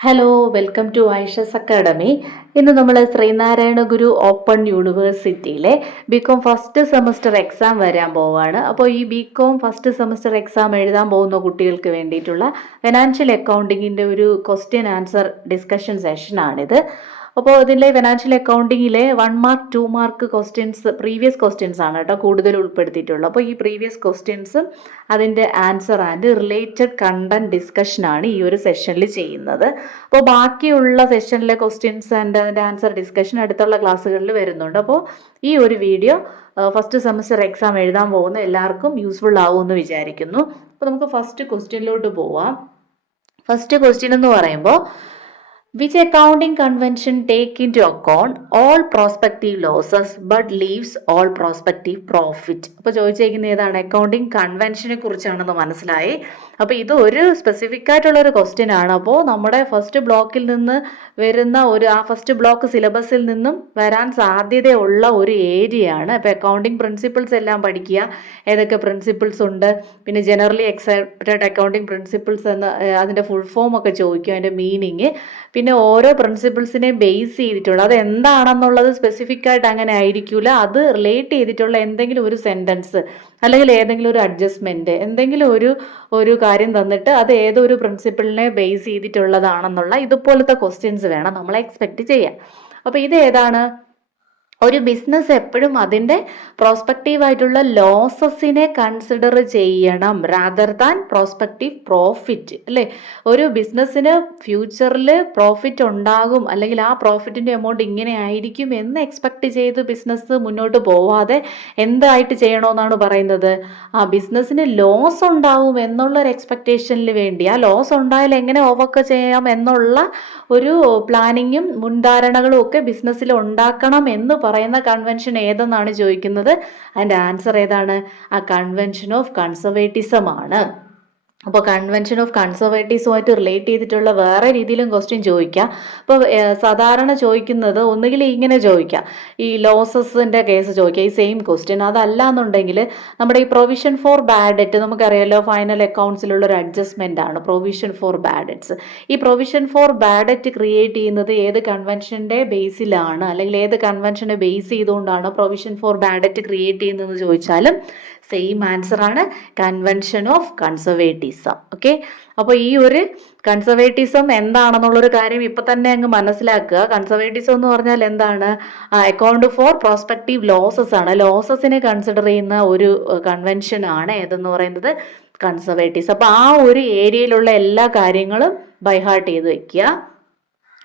Hello, welcome to Aishas academy. ഇന്ന് നമ്മൾ Sreenarayana Guru open യൂണിവേഴ്സിറ്റിയിലെ ബികോം ഫസ്റ്റ് സെമസ്റ്റർ എക്സാം വരാൻ പോവുകയാണ്. അപ്പോൾ ഈ ബികോം ഫസ്റ്റ് സെമസ്റ്റർ എക്സാം എഴുതാൻ പോകുന്ന കുട്ടികൾക്ക് വേണ്ടിയിട്ടുള്ള ഫിനാൻഷ്യൽ അക്കൗണ്ടിങ്ങിൻ്റെ ഒരു ക്വസ്റ്റ്യൻ ആൻസർ ഡിസ്കഷൻ സെഷനാണിത്. അപ്പോൾ ഇതിലെ ഫിനാൻഷ്യൽ അക്കൗണ്ടിങ്ങിലെ 1 mark 2 mark questions previous questions ആണ് കേട്ടോ കൂടുതൽ ഉൾപ്പെടുത്തിയിട്ടുള്ളത്. അപ്പോൾ ഈ പ്രീവിയസ് ക്വസ്റ്റ്യൻസും അതിൻ്റെ ആൻസർ ആൻഡ് റിലേറ്റഡ് കണ്ടന്റ് ഡിസ്കഷനാണ് ഈ ഒരു സെഷനിൽ ചെയ്യുന്നത്. അപ്പോൾ ബാക്കിയുള്ള സെഷനിലെ ക്വസ്റ്റ്യൻസ് ആൻഡ് അതിൻ്റെ ആൻസർ ഡിസ്കഷൻ അടുത്തുള്ള ക്ലാസ്സുകളിൽ വരുന്നുണ്ട്. അപ്പോൾ ഈ ഒരു വീഡിയോ ഫസ്റ്റ് സെമസ്റ്റർ എക്സാം എഴുതാൻ പോകുന്ന എല്ലാവർക്കും യൂസ്ഫുൾ ആവുമെന്ന് വിചാരിക്കുന്നു. അപ്പോൾ നമുക്ക് ഫസ്റ്റ് ക്വസ്റ്റ്യനിലോട്ട് പോവാം. ഫസ്റ്റ് ക്വസ്റ്റ്യൻ എന്ന് പറയുമ്പോൾ which accounting convention take into account all prospective losses but leaves all prospective profit? അപ്പോൾ ചോദിച്ചേക്കുന്നത് ഏതാണ്? അക്കൗണ്ടിങ് കൺവെൻഷനെ കുറിച്ചാണെന്ന് മനസ്സിലായി. അപ്പോൾ ഇത് ഒരു സ്പെസിഫിക് ആയിട്ടുള്ള ഒരു ക്വസ്റ്റ്യൻ ആണ്. അപ്പോൾ നമ്മുടെ ഫസ്റ്റ് ബ്ലോക്കിൽ നിന്ന് വരുന്ന ആ ഫസ്റ്റ് ബ്ലോക്ക് സിലബസിൽ നിന്നും വരാൻ സാധ്യതയുള്ള ഒരു ഏരിയ ആണ്. അപ്പോൾ അക്കൗണ്ടിങ് പ്രിൻസിപ്പിൾസ് എല്ലാം പഠിക്കുക. ഏതൊക്കെ പ്രിൻസിപ്പിൾസ് ഉണ്ട്, പിന്നെ ജനറലി അക്സെപ്റ്റഡ് അക്കൗണ്ടിങ് പ്രിൻസിപ്പിൾസ് എന്ന അതിൻ്റെ ഫുൾ ഫോം ഒക്കെ ചോദിക്കും, അതിൻ്റെ മീനിങ്, പിന്നെ ഓരോ പ്രിൻസിപ്പിൾസിനെ ബേസ് ചെയ്തിട്ടുള്ള അത് എന്താണെന്നുള്ളത് സ്പെസിഫിക് ആയിട്ട് അങ്ങനെ ആയിരിക്കില്ല, അത് റിലേറ്റ് ചെയ്തിട്ടുള്ള എന്തെങ്കിലും ഒരു സെന്റൻസ് അല്ലെങ്കിൽ ഏതെങ്കിലും ഒരു അഡ്ജസ്റ്റ്മെന്റ്, എന്തെങ്കിലും ഒരു കാര്യം തന്നിട്ട് അത് ഏതോ ഒരു പ്രിൻസിപ്പിളിനെ ബേസ് ചെയ്തിട്ടുള്ളതാണെന്നുള്ള ഇതുപോലത്തെ ക്വസ്റ്റ്യൻസ് വേണം നമ്മൾ എക്സ്പെക്ട് ചെയ്യാൻ. അപ്പൊ ഇത് ഏതാണ്? ഒരു ബിസിനസ് എപ്പോഴും അതിൻ്റെ പ്രോസ്പെക്റ്റീവ് ആയിട്ടുള്ള ലോസസിനെ കൺസിഡർ ചെയ്യണം റാദർ ദാൻ പ്രോസ്പെക്റ്റീവ് പ്രോഫിറ്റ്, അല്ലേ? ഒരു ബിസിനസ്സിന് ഫ്യൂച്ചറിൽ പ്രോഫിറ്റ് ഉണ്ടാകും അല്ലെങ്കിൽ ആ പ്രോഫിറ്റിൻ്റെ എമൗണ്ട് ഇങ്ങനെ ആയിരിക്കും എന്ന് എക്സ്പെക്ട് ചെയ്ത് ബിസിനസ് മുന്നോട്ട് പോവാതെ എന്തായിട്ട് ചെയ്യണമെന്നാണ് പറയുന്നത്? ആ ബിസിനസ്സിന് ലോസ് ഉണ്ടാവും എന്നുള്ളൊരു എക്സ്പെക്റ്റേഷനിൽ വേണ്ടി ആ ലോസ് ഉണ്ടായാൽ എങ്ങനെ ഓവർകം ചെയ്യാം എന്നുള്ള ഒരു പ്ലാനിങ്ങും മുൻധാരണകളും ഒക്കെ ബിസിനസ്സിൽ ഉണ്ടാക്കണം എന്ന് പറയുന്ന കൺവെൻഷൻ ഏതെന്നാണ് ചോദിക്കുന്നത്. അതിൻ്റെ ആൻസർ ഏതാണ്? ആ കൺവെൻഷൻ ഓഫ് കൺസർവേറ്റിസം ആണ്. അപ്പോൾ കൺവെൻഷൻ ഓഫ് കൺസർവേറ്റീവ്സുമായിട്ട് റിലേറ്റ് ചെയ്തിട്ടുള്ള വേറെ രീതിയിലും ക്വസ്റ്റ്യൻ ചോദിക്കാം. അപ്പോൾ സാധാരണ ചോദിക്കുന്നത് ഒന്നുകിൽ ഇങ്ങനെ ചോദിക്കാം, ഈ ലോസസിൻ്റെ കേസ് ചോദിക്കാം, ഈ സെയിം ക്വസ്റ്റ്യൻ. അതല്ല എന്നുണ്ടെങ്കിൽ നമ്മുടെ ഈ പ്രൊവിഷൻ ഫോർ ബാഡ് ഡെറ്റ്, നമുക്കറിയാലോ ഫൈനൽ അക്കൗണ്ട്സിലുള്ള ഒരു അഡ്ജസ്റ്റ്മെന്റ് ആണ് പ്രൊവിഷൻ ഫോർ ബാഡ് ഡെറ്റ്സ്. ഈ provision for bad debt create ചെയ്യുന്നത് ഏത് കൺവെൻഷൻ്റെ ബേസിലാണ്, അല്ലെങ്കിൽ ഏത് കൺവെൻഷനെ ബേസ് ചെയ്തുകൊണ്ടാണ് provision for bad debt create ചെയ്യുന്നതെന്ന് ചോദിച്ചാലും സെയിം ആൻസർ ആണ്, കൺവെൻഷൻ ഓഫ് കൺസർവേറ്റിസം. ഓക്കെ, അപ്പോൾ ഈ ഒരു കൺസർവേറ്റിസം എന്താണെന്നുള്ളൊരു കാര്യം ഇപ്പൊ തന്നെ അങ്ങ് മനസ്സിലാക്കുക. കൺസർവേറ്റിസം എന്ന് പറഞ്ഞാൽ എന്താണ്? അക്കൗണ്ട് ഫോർ പ്രോസ്പെക്റ്റീവ് ലോസസ് ആണ്. ലോസസിനെ കൺസിഡർ ചെയ്യുന്ന ഒരു കൺവെൻഷൻ ആണ് ഏതെന്ന് പറയുന്നത് കൺസർവേറ്റീവ്സ്. അപ്പൊ ആ ഒരു ഏരിയയിലുള്ള എല്ലാ കാര്യങ്ങളും ബൈഹാർട്ട് ചെയ്ത് വെക്കുക.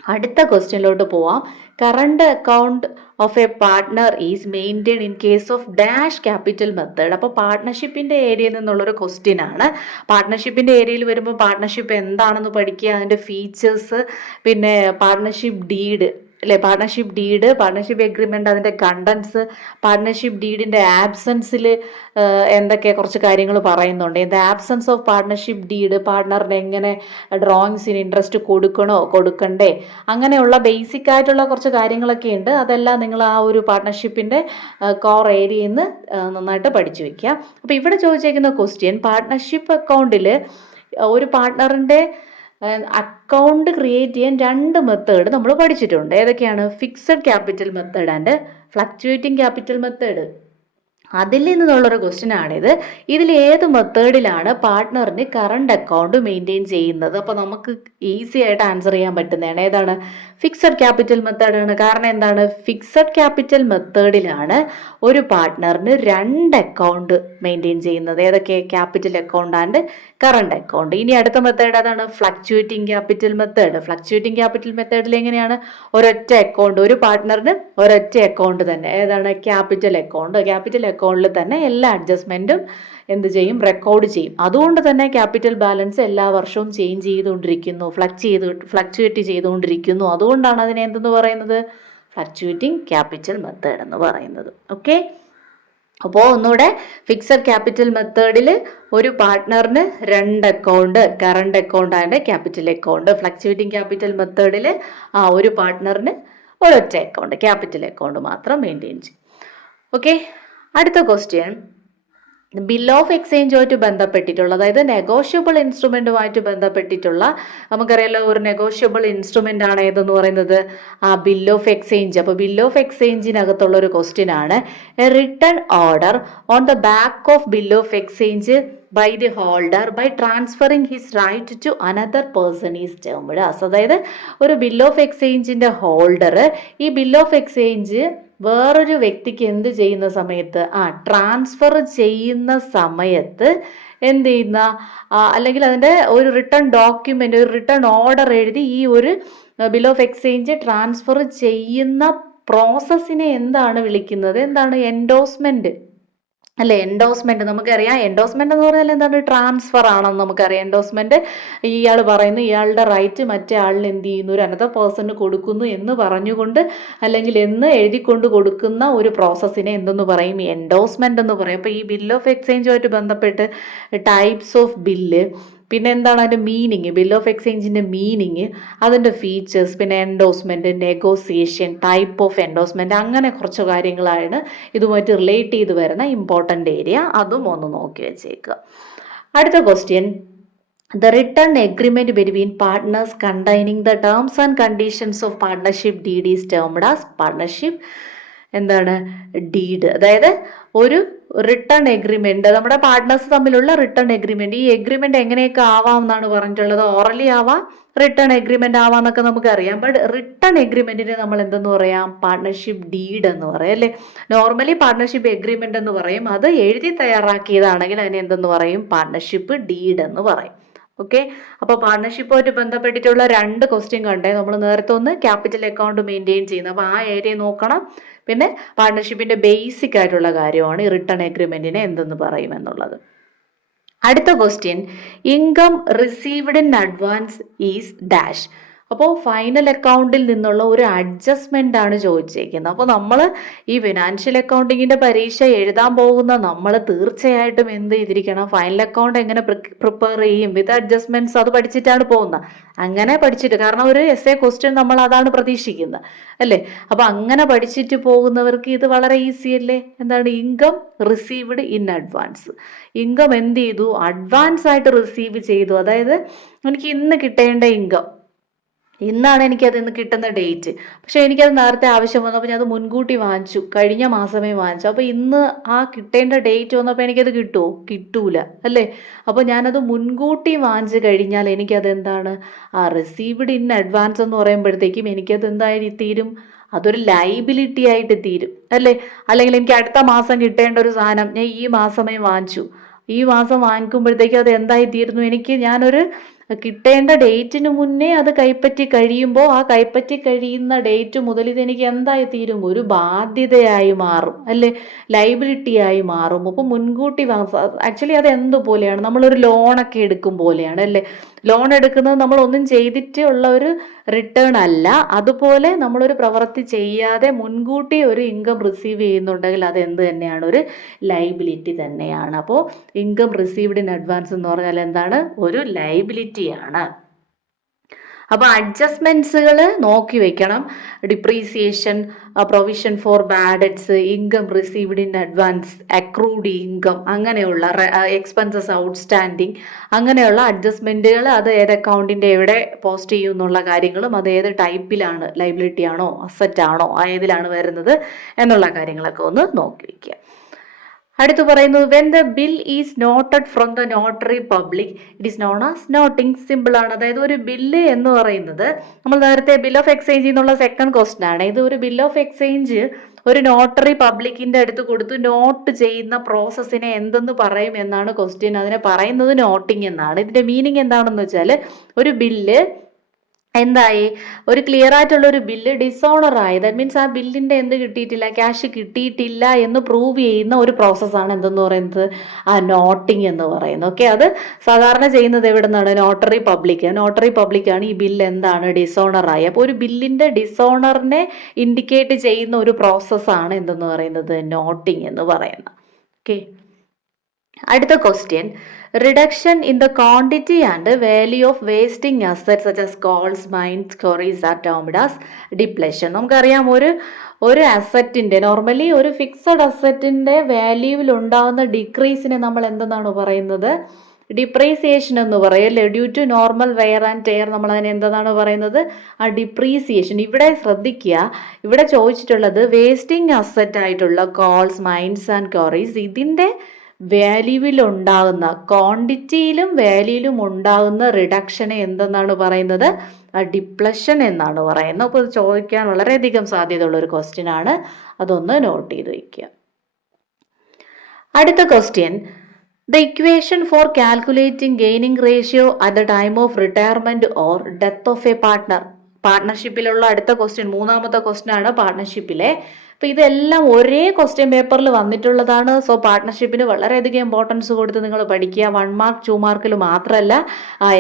അടുത്ത ക്വസ്റ്റ്യനിലോട്ട് പോവാം. Current account of A partner is maintain in case of dash capital method. അപ്പോൾ പാർട്ട്ണർഷിപ്പിന്റെ ഏരിയയിൽ നിന്നുള്ളൊരു ക്വസ്റ്റ്യൻ ആണ്. പാർട്ട്ണർഷിപ്പിന്റെ ഏരിയയിൽ വരുമ്പോൾ പാർട്ട്ണർഷിപ്പ് എന്താണെന്ന് പഠിക്കുക, അതിന്റെ ഫീച്ചേഴ്സ്, പിന്നെ പാർട്ട്ണർഷിപ്പ് ഡീഡ്, അല്ലെ? പാർട്ട്ണർഷിപ്പ് ഡീഡ്, പാർട്ട്ണർഷിപ്പ് എഗ്രിമെന്റ്, അതിന്റെ കണ്ടന്റ്സ്, പാർട്ട്ണർഷിപ്പ് ഡീഡിന്റെ ആബ്സെൻസിൽ എന്തൊക്കെ കുറച്ച് കാര്യങ്ങൾ പറയുന്നുണ്ട്. In the absence of partnership deed പാർട്ട്ണറിന് എങ്ങനെ ഡ്രോയിങ്സിന് ഇൻട്രസ്റ്റ് കൊടുക്കണോ കൊടുക്കണ്ടേ, അങ്ങനെയുള്ള ബേസിക് ആയിട്ടുള്ള കുറച്ച് കാര്യങ്ങളൊക്കെ ഉണ്ട്. അതെല്ലാം നിങ്ങൾ ആ ഒരു പാർട്ട്ണർഷിപ്പിന്റെ കോർ ഏരിയയിൽ നിന്ന് നന്നായിട്ട് പഠിച്ചു വെക്കുക. അപ്പൊ ഇവിടെ ചോദിച്ചേക്കുന്ന ക്വസ്റ്റ്യൻ, പാർട്ട്ണർഷിപ്പ് അക്കൗണ്ടിൽ ഒരു പാർട്ട്ണറിന്റെ അക്കൗണ്ട് ക്രിയേറ്റ് ചെയ്യാൻ 2 മെത്തേഡ് നമ്മൾ പഠിച്ചിട്ടുണ്ട്. ഏതൊക്കെയാണ്? Fixed capital method and fluctuating capital method. അതിൽ നിന്നുള്ളൊരു ക്വസ്റ്റ്യൻ ആണിത്. ഇതിൽ ഏത് മെത്തേഡിലാണ് പാർട്ട്ണറിന് കറണ്ട് അക്കൗണ്ട് മെയിൻറ്റെയിൻ ചെയ്യുന്നത്? അപ്പോൾ നമുക്ക് ഈസി ആയിട്ട് ആൻസർ ചെയ്യാൻ പറ്റുന്നതാണ്. ഏതാണ്? ഫിക്സഡ് ക്യാപിറ്റൽ മെത്തേഡാണ്. കാരണം എന്താണ്? ഫിക്സഡ് ക്യാപിറ്റൽ മെത്തേഡിലാണ് ഒരു പാർട്ട്ണറിന് 2 അക്കൗണ്ട് മെയിൻറ്റെയിൻ ചെയ്യുന്നത്. ഏതൊക്കെ? Capital account and current account. ഇനി അടുത്ത മെത്തേഡ് അതാണ് fluctuating capital method. Fluctuating capital മെത്തേഡിൽ എങ്ങനെയാണ്? ഒരൊറ്റ അക്കൗണ്ട്, ഒരു പാർട്ട്ണറിന് ഒരൊറ്റ അക്കൗണ്ട് തന്നെ. ഏതാണ്? Capital account. ക്യാപിറ്റൽ അക്കൗണ്ടിൽ തന്നെ എല്ലാ അഡ്ജസ്റ്റ്മെന്റും എന്ത് ചെയ്യും? റെക്കോർഡ് ചെയ്യും. അതുകൊണ്ട് തന്നെ ക്യാപിറ്റൽ ബാലൻസ് എല്ലാ വർഷവും ചേഞ്ച് ചെയ്തുകൊണ്ടിരിക്കുന്നു, ഫ്ലക്ച്വേറ്റ് ചെയ്തുകൊണ്ടിരിക്കുന്നു. അതുകൊണ്ടാണ് അതിനെ എന്തെന്ന് പറയുന്നത്? ഫ്ലക്ച്വേറ്റിംഗ് ക്യാപിറ്റൽ മെത്തേഡ് എന്ന് പറയുന്നത്. ഓക്കെ, അപ്പോൾ ഒന്നുകൂടെ, ഫിക്സഡ് ക്യാപിറ്റൽ മെത്തേഡിൽ ഒരു പാർട്ട്ണറിന് 2 account, current account and capital account. Fluctuating capital മെത്തേഡിൽ ഒരു പാർട്ട്ണറിന് ഒരൊറ്റ അക്കൗണ്ട്, ക്യാപിറ്റൽ അക്കൗണ്ട് മാത്രം മെയിൻറ്റെയിൻ ചെയ്യും. ഓക്കെ, അടുത്ത ക്വസ്റ്റ്യൻ, ബിൽ ഓഫ് എക്സ്ചേഞ്ചുമായിട്ട് ബന്ധപ്പെട്ടിട്ടുള്ള, അതായത് നെഗോഷ്യബിൾ ഇൻസ്ട്രുമെന്റുമായിട്ട് ബന്ധപ്പെട്ടിട്ടുള്ള, നമുക്കറിയാലോ ഒരു നെഗോഷ്യബിൾ ഇൻസ്ട്രുമെന്റ് ആണ് ഏതെന്ന് പറയുന്നത് ആ ബിൽ ഓഫ് എക്സ്ചേഞ്ച്. അപ്പൊ ബിൽ ഓഫ് എക്സ്ചേഞ്ചിനകത്തുള്ള ഒരു ക്വസ്റ്റ്യൻ ആണ് a written order on the back of bill of exchange by the holder by transferring his right to another person is termed as. അതായത് ഒരു ബിൽ ഓഫ് എക്സ്ചേഞ്ചിന്റെ holder ഈ bill of exchange വേറൊരു വ്യക്തിക്ക് എന്ത് ചെയ്യുന്ന സമയത്ത് ട്രാൻസ്ഫർ ചെയ്യുന്ന സമയത്ത് എന്ത് ചെയ്യുന്ന അല്ലെങ്കിൽ അതിന്റെ ഒരു റിട്ടേൺ ഡോക്യുമെന്റ്, ഒരു റിട്ടേൺ ഓർഡർ എഴുതി ഈ ഒരു ബിൽ ഓഫ് എക്സ്ചേഞ്ച് ട്രാൻസ്ഫർ ചെയ്യുന്ന പ്രോസസ്സിനെ എന്താണ് വിളിക്കുന്നത്? എന്താണ്? എൻഡോസ്മെന്റ് അല്ലെ? എൻഡോസ്മെന്റ് നമുക്കറിയാം. എൻഡോസ്മെന്റ് എന്ന് പറഞ്ഞാൽ എന്താണ്? ട്രാൻസ്ഫർ ആണെന്ന് നമുക്കറിയാം. എൻഡോസ്മെന്റ് ഇയാൾ പറയുന്നു ഇയാളുടെ റൈറ്റ് മറ്റേ ആളിന് എന്ത് ചെയ്യുന്നു, ഒരു അനദർ പേഴ്സണ് കൊടുക്കുന്നു എന്ന് പറഞ്ഞുകൊണ്ട് അല്ലെങ്കിൽ എന്ന് എഴുതിക്കൊണ്ട് കൊടുക്കുന്ന ഒരു പ്രോസസ്സിനെ എന്തെന്ന് പറയും? എൻഡോസ്മെന്റ് എന്ന് പറയും. അപ്പൊ ഈ ബിൽ ഓഫ് എക്സ്ചേഞ്ചുമായിട്ട് ബന്ധപ്പെട്ട് ടൈപ്സ് ഓഫ് ബില്ല്, പിന്നെ എന്താണ് അതിന്റെ മീനിങ്, ബിൽ ഓഫ് എക്സ്ചേഞ്ചിന്റെ മീനിങ്, അതിന്റെ ഫീച്ചേഴ്സ്, പിന്നെ endorsement, negotiation, type of endorsement, അങ്ങനെ കുറച്ച് കാര്യങ്ങളാണ് ഇതുമായിട്ട് റിലേറ്റ് ചെയ്ത് വരുന്ന ഇമ്പോർട്ടൻ്റ് ഏരിയ. അതും ഒന്ന് നോക്കി വെച്ചേക്കുക. അടുത്ത question, the written agreement between partners containing the terms and conditions of partnership deed is termed as partnership എന്താണ്? ഡീഡ്. അതായത് ഒരു റിട്ടേൺ എഗ്രിമെന്റ്, നമ്മുടെ പാർട്ട്നേഴ്സ് തമ്മിലുള്ള റിട്ടേൺ എഗ്രിമെന്റ്, ഈ എഗ്രിമെന്റ് എങ്ങനെയൊക്കെ ആവാം എന്നാണ് പറഞ്ഞിട്ടുള്ളത്? ഓറലി ആവാം, റിട്ടേൺ എഗ്രിമെന്റ് ആവാന്നൊക്കെ നമുക്കറിയാം. ബട്ട് റിട്ടേൺ എഗ്രിമെന്റിന് നമ്മൾ എന്തെന്ന് പറയാം? പാർട്ട്ണർഷിപ്പ് ഡീഡ് എന്ന് പറയാം അല്ലെ? നോർമലി പാർട്ട്ണർഷിപ്പ് എഗ്രിമെന്റ് എന്ന് പറയും. അത് എഴുതി തയ്യാറാക്കിയതാണെങ്കിൽ അതിനെ എന്തെന്ന് പറയും? പാർട്ട്ണർഷിപ്പ് ഡീഡ് എന്ന് പറയും. ഓക്കെ, അപ്പൊ പാർട്ട്ണർഷിപ്പുമായിട്ട് ബന്ധപ്പെട്ടിട്ടുള്ള 2 ക്വസ്റ്റ്യൻ കണ്ടേ. നമ്മൾ നേരത്തെ ഒന്ന് ക്യാപിറ്റൽ അക്കൗണ്ട് മെയിൻറ്റെയിൻ ചെയ്യുന്നത്, അപ്പൊ ആ ഏരിയ നോക്കണം. പിന്നെ പാർട്ട്ണർഷിപ്പിന്റെ ബേസിക് ആയിട്ടുള്ള കാര്യമാണ് ഈ റിട്ടേൺ എഗ്രിമെന്റിനെ എന്തെന്ന് പറയും എന്നുള്ളത്. അടുത്ത question, income received in advance is dash. അപ്പോൾ ഫൈനൽ അക്കൗണ്ടിൽ നിന്നുള്ള ഒരു അഡ്ജസ്റ്റ്മെന്റ് ആണ് ചോദിച്ചേക്കുന്നത്. അപ്പോൾ നമ്മൾ ഈ ഫിനാൻഷ്യൽ അക്കൗണ്ടിങ്ങിന്റെ പരീക്ഷ എഴുതാൻ പോകുന്ന നമ്മൾ തീർച്ചയായിട്ടും എന്ത് ചെയ്തിരിക്കണം? ഫൈനൽ അക്കൗണ്ട് എങ്ങനെ പ്രിപ്പയർ ചെയ്യും വിത്ത് അഡ്ജസ്റ്റ്മെന്റ്സ് അത് പഠിച്ചിട്ടാണ് പോകുന്നത്. അങ്ങനെ പഠിച്ചിട്ട്, കാരണം ഒരു എസ്എ ക്വസ്റ്റ്യൻ നമ്മൾ അതാണ് പ്രതീക്ഷിക്കുന്നത് അല്ലേ? അപ്പൊ അങ്ങനെ പഠിച്ചിട്ട് പോകുന്നവർക്ക് ഇത് വളരെ ഈസി അല്ലേ? എന്താണ്? Income received in advance. Income എന്ത് ചെയ്തു? അഡ്വാൻസ് ആയിട്ട് റിസീവ് ചെയ്തു. അതായത് എനിക്ക് ഇന്ന് കിട്ടേണ്ട ഇൻകം, ഇന്നാണ് എനിക്കത് ഇന്ന് കിട്ടുന്ന ഡേറ്റ്, പക്ഷെ എനിക്കത് നേരത്തെ ആവശ്യം വന്നപ്പോൾ ഞാൻ അത് മുൻകൂട്ടി വാങ്ങിച്ചു, കഴിഞ്ഞ മാസമേ വാങ്ങിച്ചു. അപ്പൊ ഇന്ന് ആ കിട്ടേണ്ട ഡേറ്റ് വന്നപ്പോൾ എനിക്കത് കിട്ടുമോ? കിട്ടൂല അല്ലേ? അപ്പൊ ഞാനത് മുൻകൂട്ടി വാങ്ങിച്ചു കഴിഞ്ഞാൽ എനിക്കത് എന്താണ്? റിസീവ്ഡ് ഇൻ അഡ്വാൻസ് എന്ന് പറയുമ്പോഴത്തേക്കും എനിക്കത് എന്തായി തീരും? അതൊരു ലൈബിലിറ്റി ആയിട്ട് തീരും അല്ലേ? അല്ലെങ്കിൽ എനിക്ക് അടുത്ത മാസം കിട്ടേണ്ട ഒരു സാധനം ഞാൻ ഈ മാസമേ വാങ്ങിച്ചു, ഈ മാസം വാങ്ങിക്കുമ്പോഴത്തേക്കും അത് എന്തായി തീരുന്നു? ഞാനൊരു കിട്ടേണ്ട ഡേറ്റിന് മുന്നേ അത് കൈപ്പറ്റി കഴിയുമ്പോൾ ആ കൈപ്പറ്റി കഴിയുന്ന ഡേറ്റ് മുതൽ ഇതെനിക്ക് എന്തായി തീരും? ഒരു ബാധ്യതയായി മാറും അല്ലേ? ലൈബിലിറ്റി ആയി മാറും. അപ്പൊ മുൻകൂട്ടി ആക്ച്വലി അത് എന്തുപോലെയാണ്? നമ്മളൊരു ലോണൊക്കെ എടുക്കും പോലെയാണ് അല്ലേ? ലോൺ എടുക്കുന്നത് നമ്മൾ ഒന്നും ചെയ്തിട്ട് ഉള്ള ഒരു റിട്ടേൺ അല്ല. അതുപോലെ നമ്മളൊരു പ്രവൃത്തി ചെയ്യാതെ മുൻകൂട്ടി ഒരു ഇൻകം റിസീവ് ചെയ്യുന്നുണ്ടെങ്കിൽ അത് എന്ത് തന്നെയാണ്? ഒരു ലൈബിലിറ്റി തന്നെയാണ്. അപ്പോൾ ഇൻകം റിസീവ്ഡ് ഇൻ അഡ്വാൻസ് എന്ന് പറഞ്ഞാൽ എന്താണ്? ഒരു ലൈബിലിറ്റിയാണ്. അപ്പൊ അഡ്ജസ്റ്റ്മെന്റ്സുകൾ നോക്കി വെക്കണം. Depreciation, provision for bad debts, income received in advance, accrued income, അങ്ങനെയുള്ള എക്സ്പെൻസസ് ഔട്ട്സ്റ്റാൻഡിങ്, അങ്ങനെയുള്ള അഡ്ജസ്റ്റ്മെന്റുകൾ അത് ഏത് അക്കൗണ്ടിന്റെ എവിടെ പോസ്റ്റ് ചെയ്യും എന്നുള്ള കാര്യങ്ങളും, അത് ഏത് ടൈപ്പിലാണ്, ലൈബിലിറ്റി ആണോ അസറ്റ് ആണോ ഏതിലാണ് വരുന്നത് എന്നുള്ള കാര്യങ്ങളൊക്കെ ഒന്ന് നോക്കി വെക്കുക. അടുത്ത് പറയുന്നു, when the bill is noted from the notary public it is known as noting. Simple ആണ്. അതായത് ഒരു ബില്ല് എന്ന് പറയുന്നത്, നമ്മൾ നേരത്തെ ബിൽ ഓഫ് എക്സ്ചേഞ്ച് എന്നുള്ള സെക്കൻഡ് ക്വസ്റ്റൻ ആണ് ഇത്. ഒരു ബിൽ ഓഫ് എക്സ്ചേഞ്ച് ഒരു നോട്ടറി പബ്ലിക്കിന്റെ അടുത്ത് കൊടുത്ത് നോട്ട് ചെയ്യുന്ന പ്രോസസ്സിനെ എന്തെന്ന് പറയും എന്നാണ് ക്വസ്റ്റ്യൻ. അതിനെ പറയുന്നത് നോട്ടിങ് എന്നാണ്. ഇതിന്റെ മീനിങ് എന്താണെന്ന് വെച്ചാൽ, ഒരു ബില്ല് എന്തായി? ഒരു ക്ലിയർ ആയിട്ടുള്ള ഒരു ബില്ല് ഡിസോണർ ആയി. ദാറ്റ് മീൻസ് ആ ബില്ലിന്റെ എന്ത് കിട്ടിയിട്ടില്ല? ക്യാഷ് കിട്ടിയിട്ടില്ല എന്ന് പ്രൂവ് ചെയ്യുന്ന ഒരു പ്രോസസ്സാണ് എന്തെന്ന് പറയുന്നത്? നോട്ടിങ് എന്ന് പറയുന്നത്. ഓക്കെ, അത് സാധാരണ ചെയ്യുന്നത് എവിടെ നിന്നാണ്? Notary public. നോട്ടറി പബ്ലിക് ആണ് ഈ ബില്ല് എന്താണ്? ഡിസോണർ ആയി. അപ്പോൾ ഒരു ബില്ലിന്റെ ഡിസോണറിനെ ഇൻഡിക്കേറ്റ് ചെയ്യുന്ന ഒരു പ്രോസസ്സാണ് എന്തെന്ന് പറയുന്നത്? നോട്ടിങ് എന്ന് പറയുന്നത്. ഓക്കെ, അടുത്ത question, reduction in the quantity and value of wasting asset such as coals mines quarries are termed as depletion. നമുക്കറിയാം ഒരു അസറ്റിന്റെ, നോർമലി ഒരു ഫിക്സഡ് അസറ്റിന്റെ വാല്യൂവിൽ ഉണ്ടാകുന്ന ഡിക്രീസിനെ നമ്മൾ എന്തെന്നാണ് പറയുന്നത്? ഡിപ്രീസിയേഷൻ എന്ന് പറയും അല്ലേ? Due to normal wear and tear നമ്മൾ അതിനെ എന്താണ് പറയുന്നത്? ആ ഡിപ്രീസിയേഷൻ. ഇവിടെ ശ്രദ്ധിക്കുക, ഇവിടെ ചോദിച്ചിട്ടുള്ളത് വേസ്റ്റിംഗ് അസറ്റ് ആയിട്ടുള്ള കോൾസ് മൈൻസ് ആൻഡ് ക്വാറീസ്, ഇതിന്റെ വാല്യൂവിൽ ഉണ്ടാകുന്ന, ക്വാണ്ടിറ്റിയിലും വാല്യൂയിലും ഉണ്ടാകുന്ന റിഡക്ഷനെ എന്തെന്നാണ് പറയുന്നത്? ഡിപ്ലഷൻ എന്നാണ് പറയുന്നത്. അപ്പോൾ ഇത് ചോദിക്കാൻ വളരെയധികം സാധ്യതയുള്ള ഒരു ക്വസ്റ്റ്യൻ ആണ്, അതൊന്ന് നോട്ട് ചെയ്ത് വയ്ക്കുക. അടുത്ത question, the equation for calculating gaining ratio at the time of retirement or death of a partner. പാർട്ട്ണർഷിപ്പിലുള്ള അടുത്ത ക്വസ്റ്റ്യൻ, മൂന്നാമത്തെ ക്വസ്റ്റ്യൻ ആണ് പാർട്ട്ണർഷിപ്പിലെ. അപ്പൊ ഇതെല്ലാം ഒരേ ക്വസ്റ്റ്യൻ പേപ്പറിൽ വന്നിട്ടുള്ളതാണ്. സോ പാർട്ട്ണർഷിപ്പിന് വളരെയധികം ഇമ്പോർട്ടൻസ് കൊടുത്ത് നിങ്ങൾ പഠിക്കുക. 1 മാർക്ക് 2 മാർക്കിൽ മാത്രമല്ല,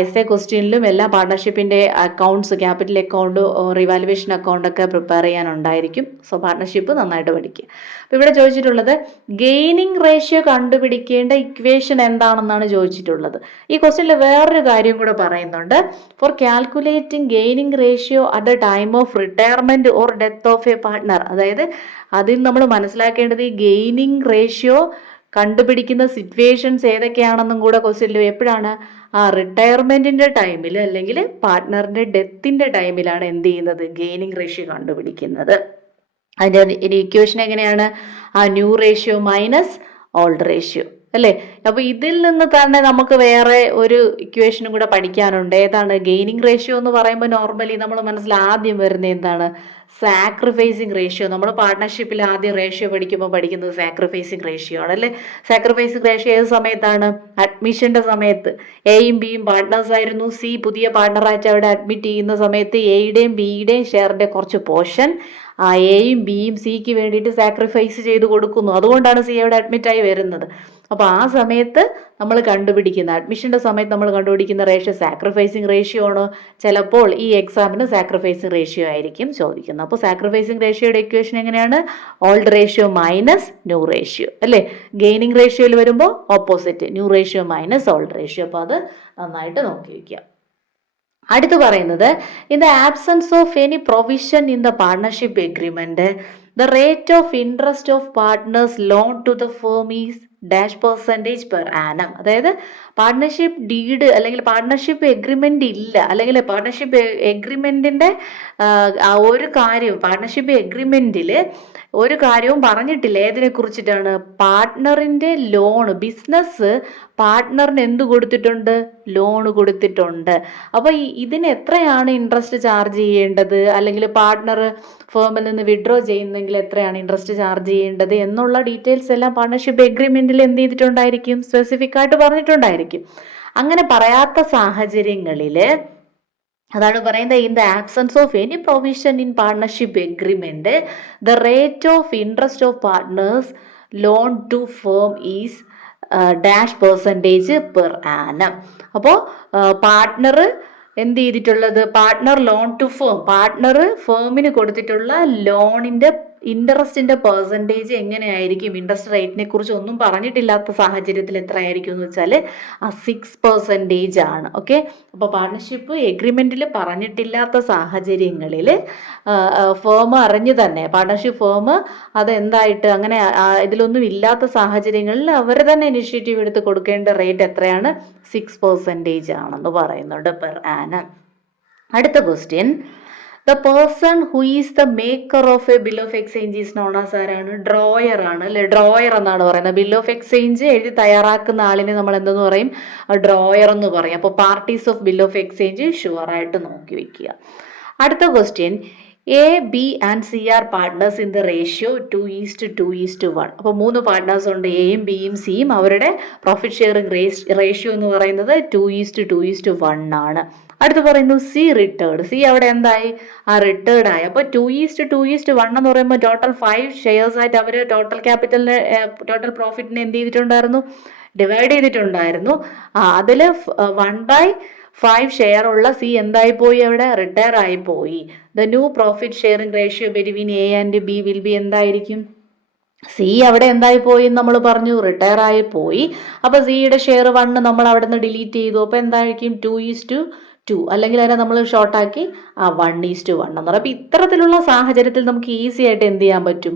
എസ് എ ക്വസ്റ്റ്യനിലും എല്ലാം പാർട്ട്ണർഷിപ്പിന്റെ accounts, capital account, revaluation account ഒക്കെ പ്രിപ്പയർ ചെയ്യാനുണ്ടായിരിക്കും. സോ പാർട്ട്ണർഷിപ്പ് നന്നായിട്ട് പഠിക്കുക. അപ്പൊ ഇവിടെ ചോദിച്ചിട്ടുള്ളത് ഗെയിനിങ് റേഷ്യോ കണ്ടുപിടിക്കേണ്ട ഇക്വേഷൻ എന്താണെന്നാണ് ചോദിച്ചിട്ടുള്ളത്. ഈ ക്വസ്റ്റ്യനിൽ വേറൊരു കാര്യം കൂടെ പറയുന്നുണ്ട്. Four calculating gaining ratio at the time of retirement or death of A partner, അതായത് അതിൽ നമ്മൾ മനസ്സിലാക്കേണ്ടത് ഈ ഗെയിനിങ് റേഷ്യോ കണ്ടുപിടിക്കുന്ന സിറ്റുവേഷൻസ് ഏതൊക്കെയാണെന്നും കൂടെ ക്വസ്റ്റ്യനിൽ എപ്പോഴാണ്? റിട്ടയർമെന്റിന്റെ ടൈമിൽ അല്ലെങ്കിൽ പാർട്ട്ണറിന്റെ ഡെത്തിന്റെ ടൈമിലാണ് എന്ത് ചെയ്യുന്നത്? ഗെയിനിങ് റേഷ്യോ കണ്ടുപിടിക്കുന്നത്. അതിന്റെ ഇക്വേഷൻ എങ്ങനെയാണ്? New ratio minus old ratio അല്ലേ? അപ്പൊ ഇതിൽ നിന്ന് തന്നെ നമുക്ക് വേറെ ഒരു ഇക്വേഷനും കൂടെ പഠിക്കാനുണ്ട്. ഏതാണ്? ഗെയിനിങ് റേഷ്യോ എന്ന് പറയുമ്പോൾ നോർമലി നമ്മൾ മനസ്സിൽ ആദ്യം വരുന്നത് എന്താണ്? Sacrificing ratio. നമ്മൾ പാർട്ട്ണർഷിപ്പിൽ ആദ്യം റേഷ്യോ പഠിക്കുമ്പോൾ പഠിക്കുന്നത് സാക്രിഫൈസിങ് റേഷ്യോ ആണ് അല്ലേ? സാക്രിഫൈസിങ് റേഷ്യോ ഏത് സമയത്താണ്? അഡ്മിഷന്റെ സമയത്ത്. എയും ബിയും പാർട്ട്നേഴ്സ് ആയിരുന്നു. സി പുതിയ പാർട്ട്ണറായിട്ട് അവിടെ അഡ്മിറ്റ് ചെയ്യുന്ന സമയത്ത് എയുടെയും ബിയുടെയും ഷെയറിന്റെ കുറച്ച് പോർഷൻ എയും ബിയും സിക്ക് വേണ്ടിയിട്ട് സാക്രിഫൈസ് ചെയ്ത് കൊടുക്കുന്നു. അതുകൊണ്ടാണ് സി അവിടെ അഡ്മിറ്റ് ആയി വരുന്നത്. അപ്പൊ ആ സമയത്ത് നമ്മൾ കണ്ടുപിടിക്കുന്ന, അഡ്മിഷന്റെ സമയത്ത് നമ്മൾ കണ്ടുപിടിക്കുന്ന റേഷ്യോ സാക്രിഫൈസിങ് റേഷ്യോ ആണ്. ചിലപ്പോൾ ഈ എക്സാമിന് സാക്രിഫൈസിങ് റേഷ്യോ ആയിരിക്കും ചോദിക്കുന്നത്. അപ്പോൾ സാക്രിഫൈസിങ് റേഷ്യോയുടെ ഇക്വേഷൻ എങ്ങനെയാണ്? Old ratio minus new ratio അല്ലേ? ഗെയിനിങ് റേഷ്യോയിൽ വരുമ്പോൾ opposite, new ratio minus old ratio. അപ്പൊ അത് നന്നായിട്ട് നോക്കി വയ്ക്കാം. അടുത്ത് പറയുന്നത്, in the absence of any provision in the partnership agreement the rate of interest of partners loan to the firm is dash percentage per annum. അതായത് partnership deed അല്ലെങ്കിൽ partnership agreement ഇല്ല, അല്ലെങ്കിൽ പാർട്ട്ണർഷിപ്പ് എഗ്രിമെന്റിന്റെ ഒരു കാര്യം, പാർട്ട്ണർഷിപ്പ് എഗ്രിമെന്റിൽ ഒരു കാര്യവും പറഞ്ഞിട്ടില്ല. ഏതിനെ കുറിച്ചിട്ടാണ്? പാർട്ട്ണറിന്റെ ലോൺ, ബിസിനസ് പാർട്ട്ണറിന് എന്ത് കൊടുത്തിട്ടുണ്ട്? ലോൺ കൊടുത്തിട്ടുണ്ട്. അപ്പൊ ഇതിന് എത്രയാണ് ഇൻട്രസ്റ്റ് ചാർജ് ചെയ്യേണ്ടത്, അല്ലെങ്കിൽ പാർട്ട്ണർ ഫേമിൽ നിന്ന് വിഡ്രോ ചെയ്യുന്നെങ്കിൽ എത്രയാണ് ഇൻട്രസ്റ്റ് ചാർജ് ചെയ്യേണ്ടത് എന്നുള്ള ഡീറ്റെയിൽസ് എല്ലാം പാർട്ട്ണർഷിപ്പ് എഗ്രിമെന്റിൽ എന്ത് ചെയ്തിട്ടുണ്ടായിരിക്കും? സ്പെസിഫിക് ആയിട്ട് പറഞ്ഞിട്ടുണ്ടായിരിക്കും. അങ്ങനെ പറയാത്ത സാഹചര്യങ്ങളിൽ അതാണ് പറയുന്നത്, in the absence of any provision in partnership agreement the rate of interest of partners loan to firm is dash percentage per annum. അപ്പോൾ പാർട്ട്ണർ എന്ത് ചെയ്തിട്ടുള്ളത്? Partner loan to firm, partner ഫേമിന് കൊടുത്തിട്ടുള്ള ലോണിന്റെ ഇൻട്രസ്റ്റിന്റെ പെർസെൻറ്റേജ് എങ്ങനെയായിരിക്കും? ഇൻട്രസ്റ്റ് റേറ്റിനെ കുറിച്ച് ഒന്നും പറഞ്ഞിട്ടില്ലാത്ത സാഹചര്യത്തിൽ എത്രയായിരിക്കും എന്ന് വെച്ചാൽ 6% ആണ്. ഓക്കെ, അപ്പൊ പാർട്ട്ണർഷിപ്പ് എഗ്രിമെന്റിൽ പറഞ്ഞിട്ടില്ലാത്ത സാഹചര്യങ്ങളിൽ ഫേം അറിഞ്ഞു തന്നെ, പാർട്ട്ണർഷിപ്പ് ഫേം അതെന്തായിട്ട് അങ്ങനെ ഇതിലൊന്നും ഇല്ലാത്ത സാഹചര്യങ്ങളിൽ അവർ തന്നെ ഇനിഷ്യേറ്റീവ് എടുത്ത് കൊടുക്കേണ്ട റേറ്റ് എത്രയാണ്? 6% ആണെന്ന് പറയുന്നുണ്ട് പെർ ആനം. അടുത്ത question, the person who is the maker of A bill of exchange is known as ആരാണ്? ഡ്രോയർ ആണ് അല്ലെ? ഡ്രോയർ എന്നാണ് പറയുന്നത്. ബിൽ ഓഫ് എക്സ്ചേഞ്ച് എഴുതി തയ്യാറാക്കുന്ന ആളിനെ നമ്മൾ എന്തെന്ന് പറയും? ഡ്രോയർ എന്ന് പറയും. അപ്പോൾ parties of bill of exchange sure ആയിട്ട് നോക്കി വെക്കുക. അടുത്ത question, a B and C are partners in the ratio 2:2:1. അപ്പോൾ 3 പാർട്ട്നേഴ്സ് ഉണ്ട്, എയും ബിയും സിയും. അവരുടെ പ്രോഫിറ്റ് ഷെയറിംഗ് റേഷ്യോ എന്ന് പറയുന്നത് 2:2:1 ആണ്. അടുത്ത് പറയുന്നു സി റിട്ടേർഡ്. സി അവിടെ എന്തായി? റിട്ടേർഡ് ആയി. അപ്പോൾ 2:2:1 എന്ന് പറയുമ്പോൾ ടോട്ടൽ 5 ഷെയർസ് ആയിട്ട് അവർ ടോട്ടൽ ക്യാപിറ്റലിനെ, ടോട്ടൽ പ്രോഫിറ്റിനെ എന്ത് ചെയ്തിട്ടുണ്ടായിരുന്നു? ഡിവൈഡ് ചെയ്തിട്ടുണ്ടായിരുന്നു. അതിൽ 1/5 ഷെയർ ഉള്ള സി എന്തായി പോയി? അവിടെ റിട്ടയർ ആയി പോയി. The new profit sharing ratio between A and B will be എന്തായിരിക്കും? സി അവിടെ എന്തായി പോയി നമ്മൾ പറഞ്ഞു, റിട്ടയർ ആയി പോയി. അപ്പൊ സിയുടെ ഷെയർ 1 നമ്മൾ അവിടെ നിന്ന് ഡിലീറ്റ് ചെയ്തു. അപ്പൊ എന്തായിരിക്കും 2:2, അല്ലെങ്കിൽ അതിനെ നമ്മൾ ഷോർട്ടാക്കി 1:1 എന്ന് പറയും. അപ്പൊ ഇത്തരത്തിലുള്ള സാഹചര്യത്തിൽ നമുക്ക് ഈസി ആയിട്ട് എന്ത് ചെയ്യാൻ പറ്റും,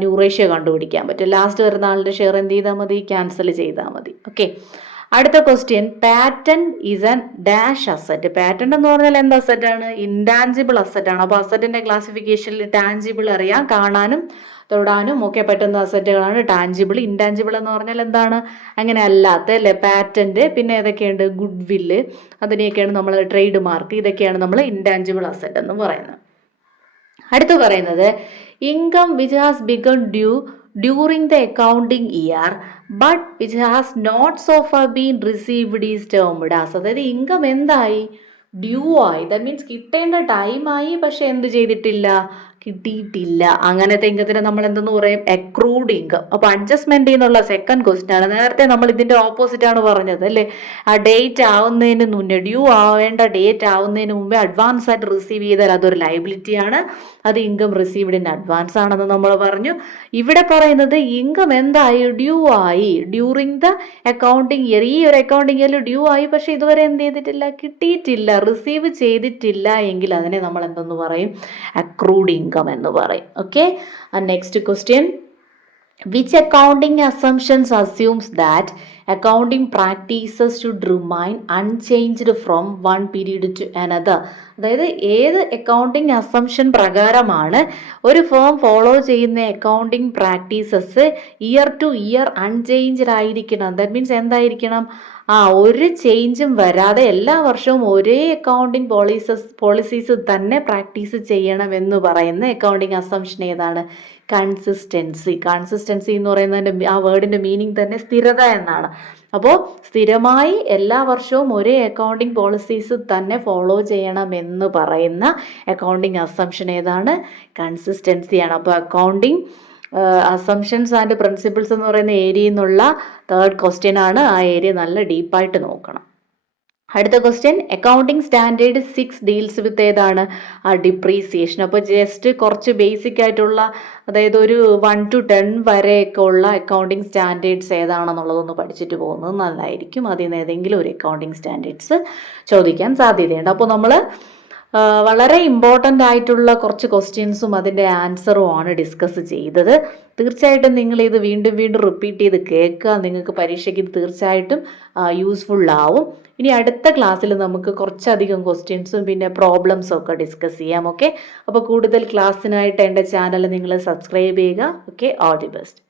ന്യൂ റേഷ്യോ കണ്ടുപിടിക്കാൻ പറ്റും. ലാസ്റ്റ് വരുന്ന ആളുടെ ഷെയർ എന്ത് ചെയ്താൽ മതി, ക്യാൻസൽ ചെയ്താൽ മതി. ഓക്കെ, അടുത്ത question, patent is an dash asset. Patent എന്ന് പറഞ്ഞാൽ എന്ത് അസറ്റ് ആണ്, ഇൻടാഞ്ചിബിൾ അസറ്റ് ആണ്. അപ്പൊ അസറ്റിന്റെ ക്ലാസിഫിക്കേഷനിൽ ടാഞ്ചിബിൾ അറിയാം, കാണാനും തൊടാനും ഒക്കെ പറ്റുന്ന അസറ്റുകളാണ് ടാഞ്ചിബിൾ. ഇൻടാഞ്ചിബിൾ എന്ന് പറഞ്ഞാൽ എന്താണ്, അങ്ങനെ അല്ലാത്ത അല്ലെ, പാറ്റന്റ്, പിന്നെ ഏതൊക്കെയുണ്ട്, ഗുഡ് വില്ല്, അതിനെയൊക്കെയാണ് നമ്മൾ ട്രേഡ് മാർക്ക്, ഇതൊക്കെയാണ് നമ്മൾ ഇൻടാഞ്ചിബിൾ അസറ്റ് എന്ന് പറയുന്നത്. അടുത്ത് പറയുന്നത്, income which has begun during the accounting year but which has not so far been received is termed as. അതായത് ഇൻകം എന്തായി, ഡ്യൂ ആയി, ദാറ്റ് മീൻസ് കിട്ടേണ്ട ടൈമായി, പക്ഷെ എന്ത് ചെയ്തിട്ടില്ല, കിട്ടിയിട്ടില്ല. അങ്ങനത്തെ ഇൻകത്തിന് നമ്മൾ എന്തെന്ന് പറയും, അക്രൂഡ് ഇൻകം. അപ്പൊ അഡ്ജസ്റ്റ്മെന്റ് എന്നുള്ള സെക്കൻഡ് ക്വസ്റ്റ്യൻ ആണ്. നേരത്തെ നമ്മൾ ഇതിന്റെ ഓപ്പോസിറ്റ് ആണ് പറഞ്ഞത് അല്ലേ, ആ ഡേറ്റ് ആവുന്നതിന് മുന്നേ, ഡ്യൂ ആവേണ്ട ഡേറ്റ് ആവുന്നതിന് മുമ്പേ അഡ്വാൻസ് ആയിട്ട് റിസീവ് ചെയ്താൽ അതൊരു ലയബിലിറ്റി ആണ്, അത് ഇൻകം റിസീവ്ഡ് ഇൻ അഡ്വാൻസ് ആണെന്ന് നമ്മൾ പറഞ്ഞു. ഇവിടെ പറയുന്നത് ഇൻകം എന്തായി, ഡ്യൂ ആയി ഡ്യൂറിങ് ദ അക്കൗണ്ടിങ് ഇയർ. ഈ ഒരു അക്കൗണ്ടിങ് ഇയറിൽ ഡ്യൂ ആയി, പക്ഷെ ഇതുവരെ എന്ത് ചെയ്തിട്ടില്ല, കിട്ടിയിട്ടില്ല, റിസീവ് ചെയ്തിട്ടില്ല എങ്കിൽ അതിനെ നമ്മൾ എന്തെന്ന് പറയും, അക്രൂഡ് ഇൻകം എന്ന് പറയും. Okay, next question, which accounting assumptions assumes that accounting practices should remain unchanged from one period to another. അതായത് ഏത് അക്കൗണ്ടിങ് അസംഷൻ പ്രകാരമാണ് ഒരു ഫേം ഫോളോ ചെയ്യുന്ന accounting practices year to year unchanged ആയിരിക്കണം. ദാറ്റ് മീൻസ് എന്തായിരിക്കണം, ഒരു ചേഞ്ചും വരാതെ എല്ലാ വർഷവും ഒരേ അക്കൗണ്ടിങ് പോളിസീസ് തന്നെ പ്രാക്ടീസ് ചെയ്യണം എന്ന് പറയുന്ന അക്കൗണ്ടിങ് അസംഷൻ ഏതാണ്, കൺസിസ്റ്റൻസി. കൺസിസ്റ്റൻസി എന്ന് പറയുന്നതിന്റെ ആ വേർഡിന്റെ മീനിങ് തന്നെ സ്ഥിരത എന്നാണ്. അപ്പോൾ സ്ഥിരമായി എല്ലാ വർഷവും ഒരേ അക്കൗണ്ടിങ് പോളിസീസ് തന്നെ ഫോളോ ചെയ്യണം എന്ന് പറയുന്ന അക്കൗണ്ടിങ് അസംഷൻ ഏതാണ്, കൺസിസ്റ്റൻസിയാണ്. അപ്പോൾ അക്കൗണ്ടിങ് അസംഷൻസ് ആൻഡ് പ്രിൻസിപ്പിൾസ് എന്ന് പറയുന്ന ഏരിയയിൽ നിന്നുള്ള തേർഡ് ക്വസ്റ്റ്യൻ ആണ്. ആ ഏരിയ നല്ല ഡീപ്പായിട്ട് നോക്കണം. അടുത്ത question, accounting standard 6 deals with ഏതാണ്, ഡിപ്രീസിയേഷൻ. അപ്പോൾ ജസ്റ്റ് കുറച്ച് ബേസിക് ആയിട്ടുള്ള, അതായത് ഒരു 1 to 10 വരെയൊക്കെ ഉള്ള അക്കൗണ്ടിങ് സ്റ്റാൻഡേർഡ്സ് ഏതാണെന്നുള്ളതൊന്ന് പഠിച്ചിട്ട് പോകുന്നത് നല്ലതായിരിക്കും. അതിൽ നിന്ന് ഏതെങ്കിലും ഒരു അക്കൗണ്ടിങ് സ്റ്റാൻഡേർഡ്സ് ചോദിക്കാൻ സാധ്യതയുണ്ട്. അപ്പോൾ നമ്മൾ വളരെ ഇമ്പോർട്ടൻ്റ് ആയിട്ടുള്ള കുറച്ച് ക്വസ്റ്റ്യൻസും അതിൻ്റെ ആൻസറും ആണ് ഡിസ്കസ് ചെയ്തത്. തീർച്ചയായിട്ടും നിങ്ങൾ ഇത് വീണ്ടും വീണ്ടും റിപ്പീറ്റ് ചെയ്ത് കേൾക്കുക. നിങ്ങൾക്ക് പരീക്ഷയ്ക്ക് ഇത് തീർച്ചയായിട്ടും യൂസ്ഫുൾ ആവും. ഇനി അടുത്ത ക്ലാസ്സിൽ നമുക്ക് കുറച്ചധികം ക്വസ്റ്റ്യൻസും പിന്നെ പ്രോബ്ലംസും ഒക്കെ ഡിസ്കസ് ചെയ്യാം. ഓക്കെ, അപ്പോൾ കൂടുതൽ ക്ലാസ്സിനായിട്ട് എൻ്റെ ചാനൽ നിങ്ങൾ സബ്സ്ക്രൈബ് ചെയ്യുക. Okay, all the best.